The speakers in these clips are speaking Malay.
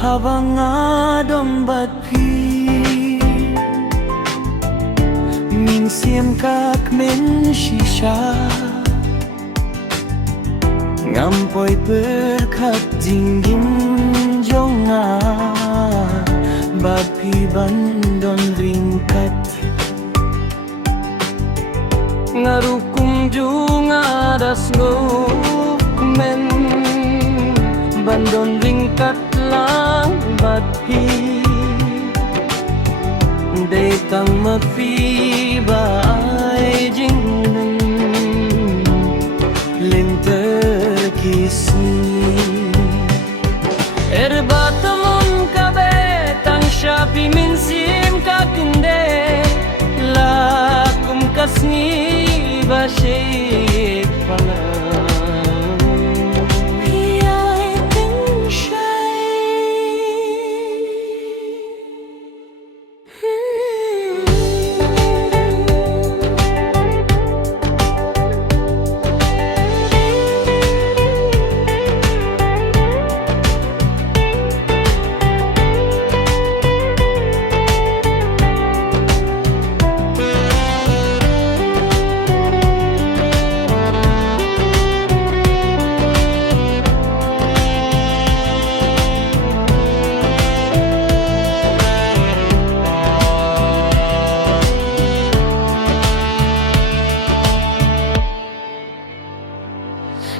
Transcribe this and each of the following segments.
habang adong badpi minsim kak men shisha ngampoy berkat jinggin jonga badpi bandon ringkat ngarukum junga das men bandon ringkat lang badpi datang mafi baay jingnan linter kisni erbatamon kabe tang shapi minsim kakinde lakum kasni basyik pala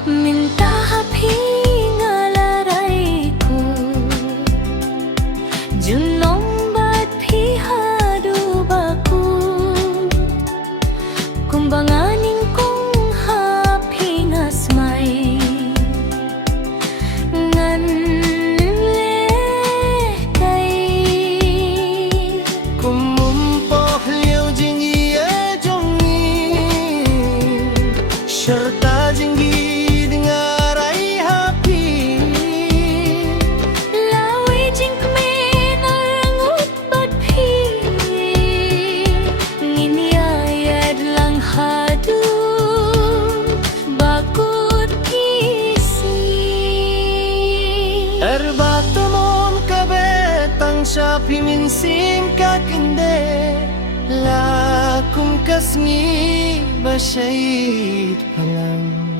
minta hapi ngalarai ku junong bat pi hadu baku kumbanganing kong hapi ngasmay ngan leh kay kumumpoh liu jing iya jongi serta jinggi erbatamon kabetang shapi minsim kakinde lakum kasni basyait palang